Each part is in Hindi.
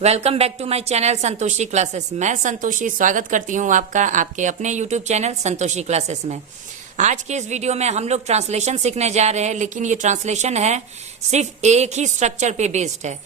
Welcome back to my channel Santoshi classes. मैं संतोषी स्वागत करती हूं आपका आपके अपने यूट्यूब चैनल संतोषी क्लासेस में। आज के इस वीडियो में हम लोग ट्रांसलेशन सीखने जा रहे हैं, लेकिन ये ट्रांसलेशन है सिर्फ एक ही स्ट्रक्चर पे बेस्ड है,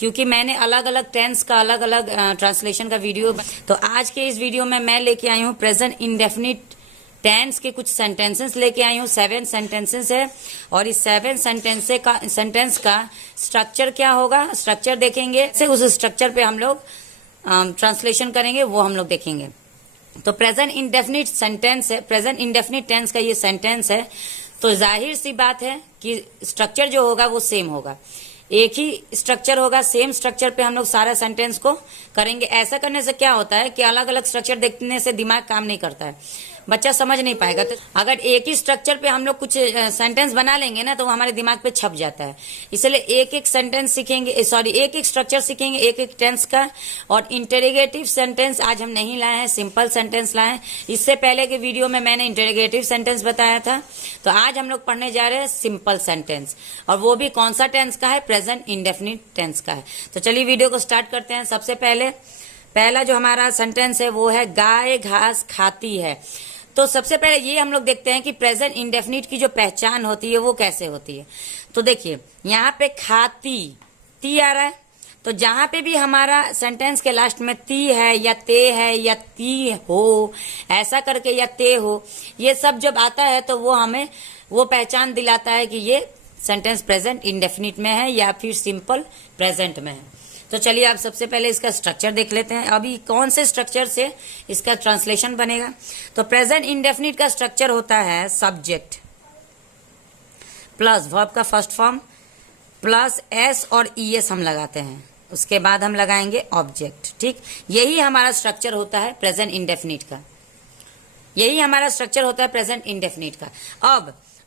क्योंकि मैंने अलग अलग टेंस का अलग अलग ट्रांसलेशन का वीडियो। तो आज के इस वीडियो में मैं लेके आई हूँ प्रेजेंट इंडेफिनिट टेंस के कुछ सेंटेंसेस लेके आई हूँ। 7 सेंटेंसेस है और इस 7 सेंटेंस का स्ट्रक्चर क्या होगा, स्ट्रक्चर देखेंगे, से उस स्ट्रक्चर पे हम लोग ट्रांसलेशन करेंगे, वो हम लोग देखेंगे। तो प्रेजेंट इंडेफिनिट सेंटेंस है, प्रेजेंट इंडेफिनिट टेंस का ये सेंटेंस है, तो जाहिर सी बात है कि स्ट्रक्चर जो होगा वो सेम होगा, एक ही स्ट्रक्चर होगा। सेम स्ट्रक्चर पे हम लोग सारा सेंटेंस को करेंगे। ऐसा करने से क्या होता है कि अलग अलग स्ट्रक्चर देखने से दिमाग काम नहीं करता है, बच्चा समझ नहीं पाएगा। तो अगर एक ही स्ट्रक्चर पे हम लोग कुछ सेंटेंस बना लेंगे ना, तो वो हमारे दिमाग पे छप जाता है। इसलिए एक एक सेंटेंस सीखेंगे, एक एक स्ट्रक्चर सीखेंगे, एक एक टेंस का। और इंटरोगेटिव सेंटेंस आज हम नहीं लाए हैं, सिंपल सेंटेंस लाए हैं। इससे पहले के वीडियो में मैंने इंटरोगेटिव सेंटेंस बताया था, तो आज हम लोग पढ़ने जा रहे हैं सिंपल सेंटेंस, और वो भी कौन सा टेंस का है, प्रेजेंट इंडेफिनिट टेंस का है। तो चलिए वीडियो को स्टार्ट करते हैं। सबसे पहला जो हमारा सेंटेंस है वो है गाय घास खाती है। तो सबसे पहले ये हम लोग देखते हैं कि प्रेजेंट इंडेफिनिट की जो पहचान होती है वो कैसे होती है। तो देखिए यहाँ पे खाती, ती आ रहा है, तो जहां पे भी हमारा सेंटेंस के लास्ट में ती है या ते है या ती हो, ऐसा करके, या ते हो, ये सब जब आता है तो वो हमें वो पहचान दिलाता है कि ये सेंटेंस प्रेजेंट इंडेफिनिट में है या फिर सिंपल प्रेजेंट में है। तो चलिए आप सबसे पहले इसका स्ट्रक्चर देख लेते हैं। अभी कौन से स्ट्रक्चर से इसका ट्रांसलेशन बनेगा। तो प्रेजेंट इंडेफिनिट का स्ट्रक्चर होता है सब्जेक्ट प्लस वर्ब का फर्स्ट फॉर्म प्लस एस और ईएस हम लगाते हैं, उसके बाद हम लगाएंगे ऑब्जेक्ट। ठीक, यही हमारा स्ट्रक्चर होता है प्रेजेंट इंडेफिनिट का, यही हमारा स्ट्रक्चर होता है प्रेजेंट इंडेफिनिट का।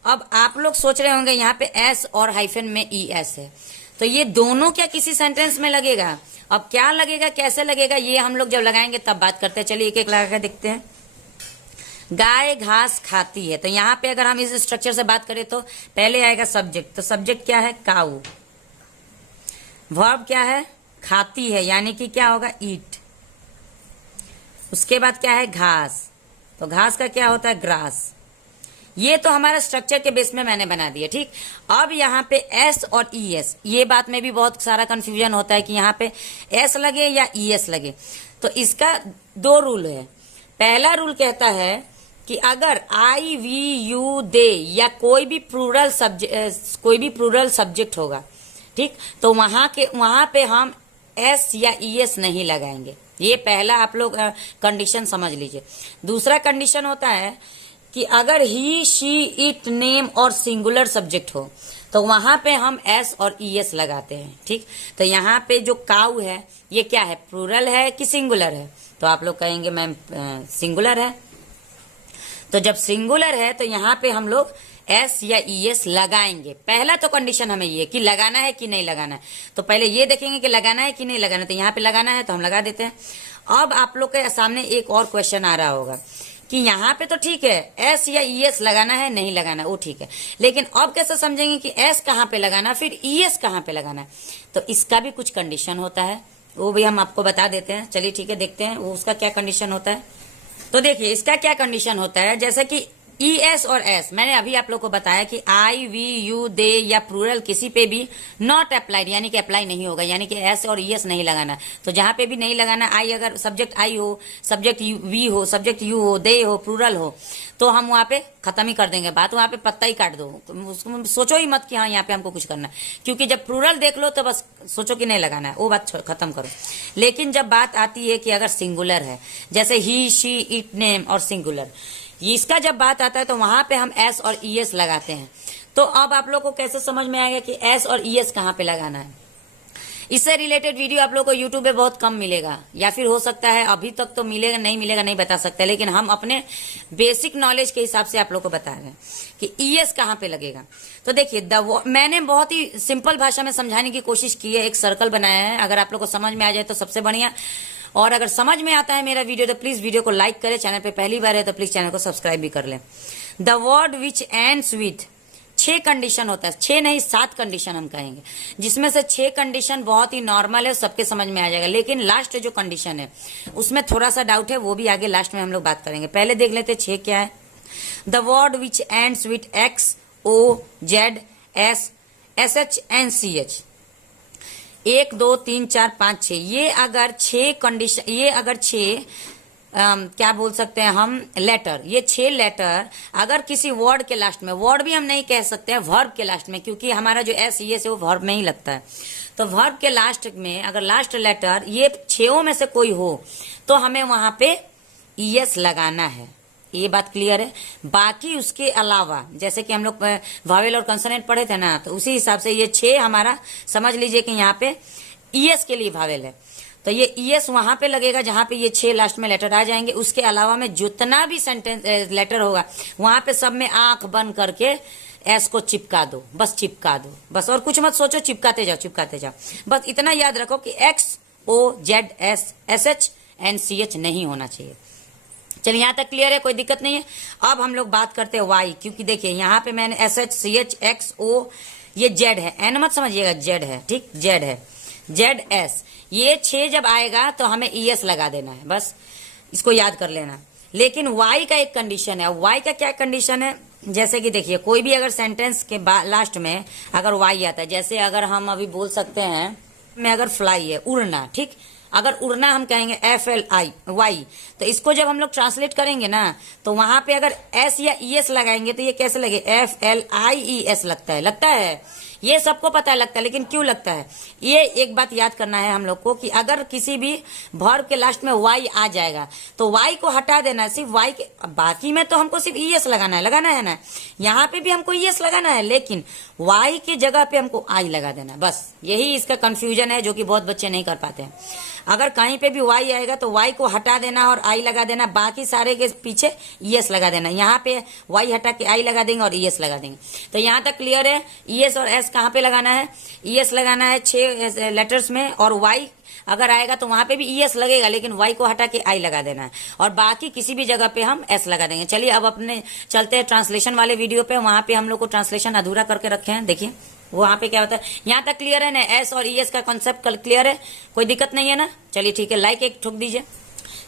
अब आप लोग सोच रहे होंगे यहाँ पे एस और हाइफन में ईएस है, तो ये दोनों क्या किसी सेंटेंस में लगेगा? अब क्या लगेगा, कैसे लगेगा, ये हम लोग जब लगाएंगे तब बात करते हैं। चलिए एक एक लगा कर देखते हैं। गाय घास खाती है, तो यहाँ पे अगर हम इस स्ट्रक्चर से बात करें तो पहले आएगा सब्जेक्ट। तो सब्जेक्ट क्या है, काऊ। वर्ब क्या है, खाती है, यानी कि क्या होगा, ईट। उसके बाद क्या है, घास। तो घास का क्या होता है, ग्रास। ये तो हमारा स्ट्रक्चर के बेस में मैंने बना दिया। ठीक, अब यहाँ पे एस और ईएस, ये बात में भी बहुत सारा कंफ्यूजन होता है कि यहाँ पे एस लगे या ईएस लगे। तो इसका 2 रूल है। पहला रूल कहता है कि अगर आई वी यू दे या कोई भी प्लूरल सब्जेक्ट होगा, ठीक, तो वहां पे हम एस या ईएस नहीं लगाएंगे। ये पहला आप लोग कंडीशन समझ लीजिए। दूसरा कंडीशन होता है कि अगर ही शी इट नेम और सिंगुलर सब्जेक्ट हो, तो वहां पे हम एस और ईएस लगाते हैं। ठीक, तो यहाँ पे जो काऊ है ये क्या है, प्लूरल है कि सिंगुलर है? तो आप लोग कहेंगे मैम सिंगुलर है। तो जब सिंगुलर है तो यहाँ पे हम लोग एस या ईएस लगाएंगे। पहला तो कंडीशन हमें ये कि लगाना है कि नहीं लगाना है। तो पहले ये देखेंगे कि लगाना है कि नहीं लगाना है, तो यहाँ पे लगाना है तो हम लगा देते हैं। अब आप लोग के सामने एक और क्वेश्चन आ रहा होगा कि यहाँ पे तो ठीक है, एस या ईएस लगाना है नहीं लगाना, वो ठीक है, लेकिन अब कैसे समझेंगे कि एस कहाँ पे लगाना है, फिर ईएस कहाँ पे लगाना है? तो इसका भी कुछ कंडीशन होता है, वो भी हम आपको बता देते हैं। चलिए ठीक है, देखते हैं वो उसका क्या कंडीशन होता है। तो देखिए इसका क्या कंडीशन होता है, जैसे कि ई एस और एस, मैंने अभी आप लोग को बताया कि आई वी यू दे या प्लूरल किसी पे भी नॉट अप्लाइड, यानी कि अप्लाई नहीं होगा, यानी कि एस और ईएस नहीं लगाना। तो जहां पे भी नहीं लगाना, आई अगर सब्जेक्ट आई हो, सब्जेक्ट वी हो, सब्जेक्ट यू हो, दे हो, प्लूरल हो, तो हम वहां पे खत्म ही कर देंगे बात, वहां पे पत्ता ही काट दो। उसको सोचो ही मत कि हाँ यहाँ पे हमको कुछ करना है, क्योंकि जब प्लूरल देख लो तो बस सोचो कि नहीं लगाना है, वो बात खत्म करो। लेकिन जब बात आती है कि अगर सिंगुलर है, जैसे ही शी इट नेम और सिंगुलर, इसका जब बात आता है तो वहां पे हम एस और ईएस लगाते हैं। तो अब आप लोग को कैसे समझ में आएगा कि एस और ईएस कहाँ पे लगाना है? इससे रिलेटेड वीडियो आप लोग को यूट्यूब पे बहुत कम मिलेगा, या फिर हो सकता है अभी तक तो मिलेगा नहीं बता सकते, लेकिन हम अपने बेसिक नॉलेज के हिसाब से आप लोग को बता रहे हैं कि ईएस कहाँ पे लगेगा। तो देखिए मैंने बहुत ही सिंपल भाषा में समझाने की कोशिश की है। एक सर्कल बनाया है, अगर आप लोग को समझ में आ जाए तो सबसे बढ़िया, और अगर समझ में आता है मेरा वीडियो तो प्लीज वीडियो को लाइक करें, चैनल पे पहली बार है तो प्लीज चैनल को सब्सक्राइब भी कर लें। The word which ends with 6 condition होता है, 6 नहीं 7 कंडीशन हम कहेंगे, जिसमें से 6 कंडीशन बहुत ही नॉर्मल है, सबके समझ में आ जाएगा। लेकिन लास्ट जो कंडीशन है उसमें थोड़ा सा डाउट है, वो भी आगे लास्ट में हम लोग बात करेंगे। पहले देख लेते 6 क्या है। The word which ends with X, O, Z, S, S H and C H, 1 2 3 4 5 6, ये अगर 6 कंडीशन, ये अगर 6 क्या बोल सकते हैं हम, लेटर, ये 6 लेटर अगर किसी वर्ड के लास्ट में, वर्ड भी हम नहीं कह सकते हैं, वर्ब के लास्ट में, क्योंकि हमारा जो एस ई एस है वो वर्ब में ही लगता है। तो वर्ब के लास्ट में अगर लास्ट लेटर ये 6 में से कोई हो तो हमें वहां पे ई एस लगाना है। ये बात क्लियर है। बाकी उसके अलावा जैसे कि हम लोग वावेल और कंसोनेंट पढ़े थे ना, तो उसी हिसाब से ये 6 हमारा समझ लीजिए कि यहाँ पे ई एस के लिए वावेल है, तो ये ई एस वहां पे लगेगा जहां पे ये 6 लास्ट में लेटर आ जाएंगे। उसके अलावा में जितना भी सेंटेंस लेटर होगा वहां पे सब में आंख बंद करके एस को चिपका दो, बस चिपका दो, बस और कुछ मत सोचो, चिपकाते जाओ चिपकाते जाओ। बस इतना याद रखो कि X, O, Z, S, S H and C H नहीं होना चाहिए। चलिए यहां तक क्लियर है, कोई दिक्कत नहीं है। अब हम लोग बात करते हैं वाई, क्योंकि देखिए यहाँ पे मैंने S H, C H, X, O, ये जेड है, एन मत समझिएगा, जेड है, ठीक, जेड है, जेड, एस, ये 6 जब आएगा तो हमें ई एस लगा देना है, बस इसको याद कर लेना। लेकिन वाई का एक कंडीशन है। वाई का क्या कंडीशन है, जैसे कि देखिए कोई भी अगर सेंटेंस के लास्ट में अगर वाई आता है, जैसे अगर हम अभी बोल सकते हैं में अगर फ्लाई है, उड़ना, ठीक, अगर उड़ना हम कहेंगे FLI, तो इसको जब हम लोग ट्रांसलेट करेंगे ना, तो वहां पे अगर एस या ई एस लगाएंगे तो ये कैसे लगे, FLIES लगता है, ये सबको पता है लगता है, लेकिन क्यों लगता है, ये एक बात याद करना है हम लोग को कि अगर किसी भी वर्ब के लास्ट में वाई आ जाएगा तो वाई को हटा देना है, सिर्फ वाई के, बाकी में तो हमको सिर्फ ES लगाना है ना, यहाँ पे भी हमको ES लगाना है, लेकिन वाई की जगह पे हमको आई लगा देना है, बस यही इसका कंफ्यूजन है जो कि बहुत बच्चे नहीं कर पाते हैं। अगर कहीं पे भी वाई आएगा तो वाई को हटा देना और आई लगा देना, बाकी सारे के पीछे ES लगा देना। यहाँ पे वाई हटा के आई लगा देंगे और ES लगा देंगे। तो यहाँ तक क्लियर है। ES और S कहाँ पे लगाना है, ES लगाना है 6 लेटर्स में, और वाई अगर आएगा तो वहां पे भी ES लगेगा, लेकिन वाई को हटा के आई लगा देना है, और बाकी किसी भी जगह पे हम S लगा देंगे। चलिए अब अपने चलते हैं ट्रांसलेशन वाले वीडियो पे, वहां पे हम लोग को ट्रांसलेशन अधूरा करके रखे हैं, देखिए वहां पे क्या होता है। यहाँ तक क्लियर है ना, एस और ES का कॉन्सेप्ट क्लियर है, कोई दिक्कत नहीं है ना। चलिए ठीक है, लाइक एक ठोक दीजिए।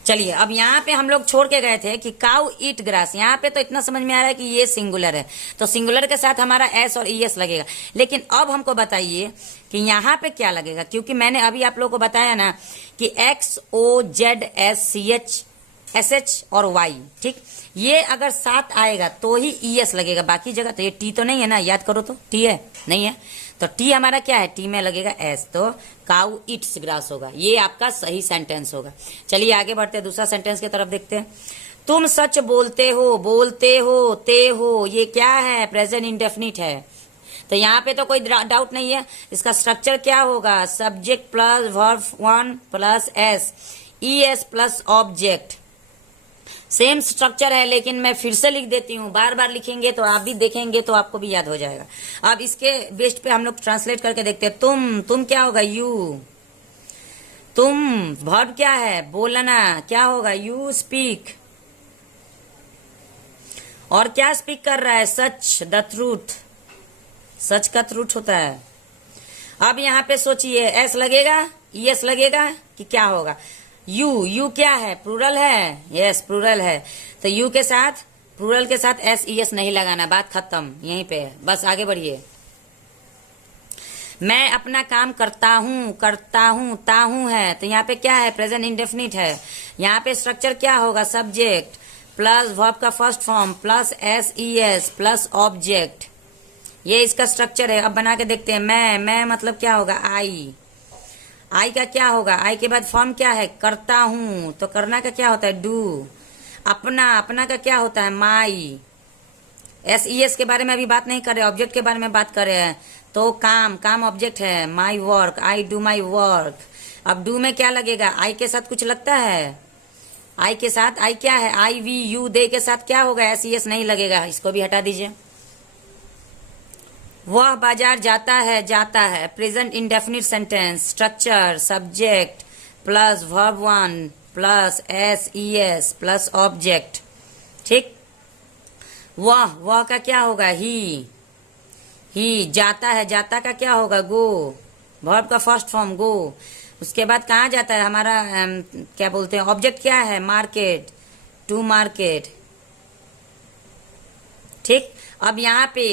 चलिए अब यहाँ पे हम लोग छोड़ के गए थे कि काउ ईट ग्रास, यहाँ पे तो इतना समझ में आ रहा है कि ये सिंगुलर है, तो सिंगुलर के साथ हमारा एस और ES लगेगा। लेकिन अब हमको बताइए कि यहाँ पे क्या लगेगा, क्योंकि मैंने अभी आप लोगों को बताया ना कि X, O, Z, S, C H, S H और वाई, ठीक, ये अगर 7 आएगा तो ही ES लगेगा, बाकी जगह तो ये टी तो नहीं है ना, याद करो तो टी है नहीं है, तो टी हमारा क्या है, टी में लगेगा S, तो काउ ईट्स ग्रास होगा, ये आपका सही सेंटेंस होगा। चलिए आगे बढ़ते हैं, दूसरा सेंटेंस की तरफ देखते हैं। तुम सच बोलते हो, ते हो, ये क्या है, प्रेजेंट इंडेफिनिट है, तो यहाँ पे तो कोई डाउट नहीं है। इसका स्ट्रक्चर क्या होगा, subject plus verb 1 plus S, ES plus object, same structure है, लेकिन मैं फिर से लिख देती हूँ, बार बार लिखेंगे तो आप भी देखेंगे तो आपको भी याद हो जाएगा। अब इसके बेस्ट पे हम लोग ट्रांसलेट करके देखते हैं। तुम क्या होगा, यू, तुम वर्ब क्या है, बोलना, क्या होगा, यू स्पीक, और क्या स्पीक कर रहा है, सच, द ट्रूथ, सच का ट्रूथ होता है। अब यहाँ पे सोचिए, एस लगेगा, ES लगेगा कि क्या होगा, यू क्या है, प्लूरल है, यस प्लूरल है, तो यू के साथ, प्लूरल के साथ S ES नहीं लगाना, बात खत्म यहीं पे, बस आगे बढ़िए। मैं अपना काम करता हूँ, ताहू है, तो यहाँ पे क्या है, प्रेजेंट इंडेफिनिट है। यहाँ पे स्ट्रक्चर क्या होगा, सब्जेक्ट प्लस वर्ब का first form plus S ES plus object, ये इसका स्ट्रक्चर है। अब बना के देखते हैं। मैं मतलब क्या होगा, आई का क्या होगा, आई के बाद फॉर्म क्या है, करता हूं, तो करना का क्या होता है, डू। अपना का क्या होता है, माई। S ES के बारे में अभी बात नहीं कर रहे, ऑब्जेक्ट के बारे में बात कर रहे हैं, तो काम ऑब्जेक्ट है, my work, I do my work. अब डू में क्या लगेगा, आई के साथ कुछ लगता है, आई के साथ, आई क्या है, आई वी यू, दे के साथ क्या होगा, S ES नहीं लगेगा, इसको भी हटा दीजिए। वह बाजार जाता है, present indefinite sentence, structure subject plus verb 1 plus S ES plus object, ठीक। वह का क्या होगा, ही, ही जाता है, जाता का क्या होगा? गो, वर्ब का फर्स्ट फॉर्म गो। उसके बाद कहाँ जाता है हमारा क्या बोलते हैं ऑब्जेक्ट क्या है? Market, to market. ठीक, अब यहाँ पे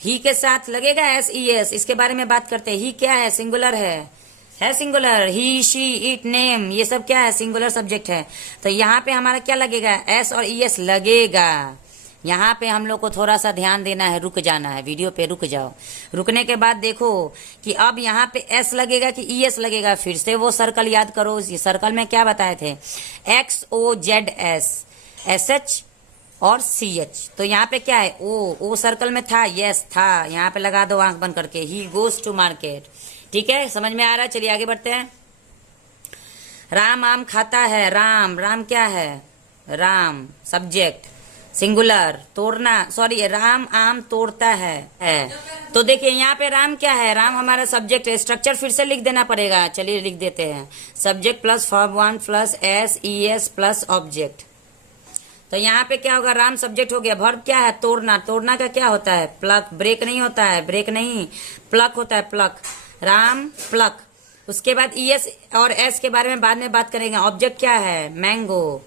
ही के साथ लगेगा एस ई एस, इसके बारे में बात करते हैं। ही क्या है? सिंगुलर है singular. He, she, it, name, ये सब क्या है? सिंगुलर सब्जेक्ट है। तो यहाँ पे हमारा क्या लगेगा? एस और ई एस लगेगा। यहाँ पे हम लोग को थोड़ा सा ध्यान देना है, रुक जाना है, वीडियो पे रुक जाओ। रुकने के बाद देखो कि अब यहाँ पे एस लगेगा कि ई एस लगेगा। फिर से वो सर्कल याद करो। इस सर्कल में क्या बताए थे? X O Z S, S H और सी एच। तो यहाँ पे क्या है? ओ सर्कल में था, यस था, यहाँ पे लगा दो आंख बंद करके। He goes to market. ठीक है, समझ में आ रहा है? चलिए आगे बढ़ते हैं। राम आम खाता है। राम, राम क्या है? Ram subject singular. तोड़ना, सॉरी, राम आम तोड़ता है। तो देखिए यहाँ पे राम क्या है? राम हमारा सब्जेक्ट है। स्ट्रक्चर फिर से लिख देना पड़ेगा। चलिए लिख देते हैं। Subject plus verb one plus S E S plus object. तो यहाँ पे क्या होगा? राम सब्जेक्ट हो गया। वर्ब क्या है? तोड़ना। तोड़ना का क्या होता है? प्लक। ब्रेक नहीं होता है, ब्रेक नहीं, प्लक होता है, प्लक। राम प्लक। उसके बाद ई एस और एस के बारे में बाद में बात करेंगे। ऑब्जेक्ट क्या है? मैंगो,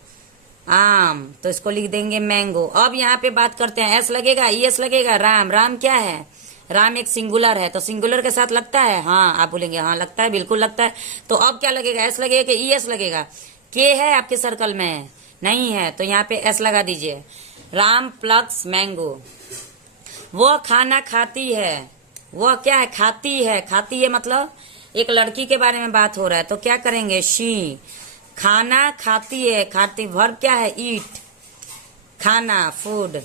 आम, तो इसको लिख देंगे मैंगो। अब यहाँ पे बात करते हैं। एस लगेगा, ई एस लगेगा। राम, राम क्या है? राम एक सिंगुलर है, तो सिंगुलर के साथ लगता है। हाँ, आप बोलेंगे हाँ लगता है, बिल्कुल लगता है। तो अब क्या लगेगा? एस लगेगा कि ई एस लगेगा? के है आपके सर्कल में? नहीं है, तो यहाँ पे एस लगा दीजिए। Ram plucks mango. वो खाना खाती है। वह क्या है? खाती है। खाती है मतलब एक लड़की के बारे में बात हो रहा है, तो क्या करेंगे? शी। खाना खाती है। खाती वर्ब क्या है? ईट, खाना, फूड।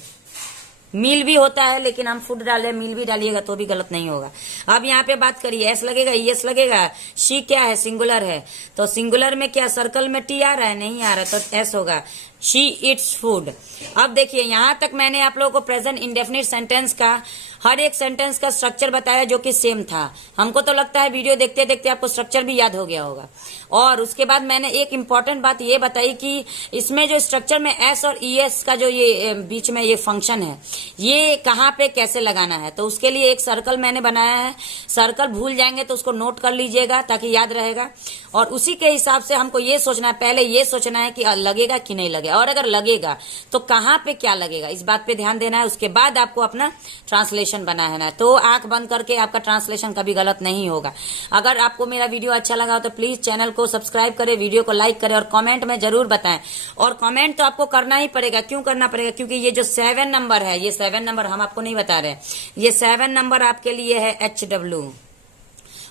मील भी होता है, लेकिन हम फूड डाले, मील भी डालिएगा तो भी गलत नहीं होगा। अब यहाँ पे बात करिए। एस लगेगा, ई एस लगेगा। शी क्या है? सिंगुलर है, तो सिंगुलर में क्या सर्कल में टी आ रहा है? नहीं आ रहा, तो एस होगा। She its food. अब देखिए यहाँ तक मैंने आप लोगों को प्रेजेंट इंडेफिनिट सेंटेंस का हर एक सेंटेंस का स्ट्रक्चर बताया, जो कि सेम था। हमको तो लगता है वीडियो देखते देखते आपको स्ट्रक्चर भी याद हो गया होगा। और उसके बाद मैंने एक इम्पॉर्टेंट बात ये बताई कि इसमें जो स्ट्रक्चर में एस और ई एस का जो ये बीच में ये फंक्शन है, ये कहाँ पे कैसे लगाना है, तो उसके लिए एक सर्कल मैंने बनाया है। सर्कल भूल जाएंगे तो उसको नोट कर लीजिएगा ताकि याद रहेगा। और उसी के हिसाब से हमको ये सोचना है, पहले ये सोचना है कि लगेगा कि नहीं लगेगा, और अगर लगेगा तो कहाँ पे क्या लगेगा, इस बात पे ध्यान देना है। उसके बाद आपको अपना ट्रांसलेशन बनाना है। तो आंख बंद करके आपका ट्रांसलेशन कभी गलत नहीं होगा। अगर आपको मेरा वीडियो अच्छा लगा हो तो प्लीज चैनल को सब्सक्राइब करें, वीडियो को लाइक करें और कमेंट में जरूर बताएं। और कमेंट तो आपको करना ही पड़ेगा। क्यों करना पड़ेगा? क्योंकि ये जो 7 नंबर है, ये 7 नंबर हम आपको नहीं बता रहे, ये 7 नंबर आपके लिए है HW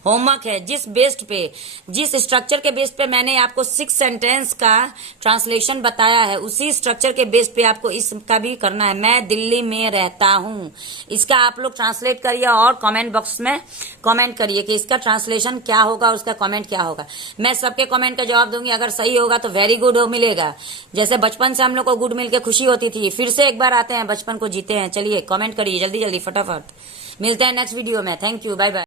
होमवर्क है। जिस स्ट्रक्चर के बेस पे मैंने आपको 6 सेंटेंस का ट्रांसलेशन बताया है, उसी स्ट्रक्चर के बेस पे आपको इसका भी करना है। मैं दिल्ली में रहता हूँ, इसका आप लोग ट्रांसलेट करिए और कमेंट बॉक्स में कमेंट करिए कि इसका ट्रांसलेशन क्या होगा, उसका कमेंट क्या होगा। मैं सबके कमेंट का जवाब दूंगी। अगर सही होगा तो वेरी गुड हो मिलेगा। जैसे बचपन से हम लोग को गुड मिल के खुशी होती थी, फिर से एक बार आते हैं, बचपन को जीते हैं। चलिए कमेंट करिए जल्दी जल्दी फटाफट। मिलते हैं नेक्स्ट वीडियो में। Thank you, bye bye.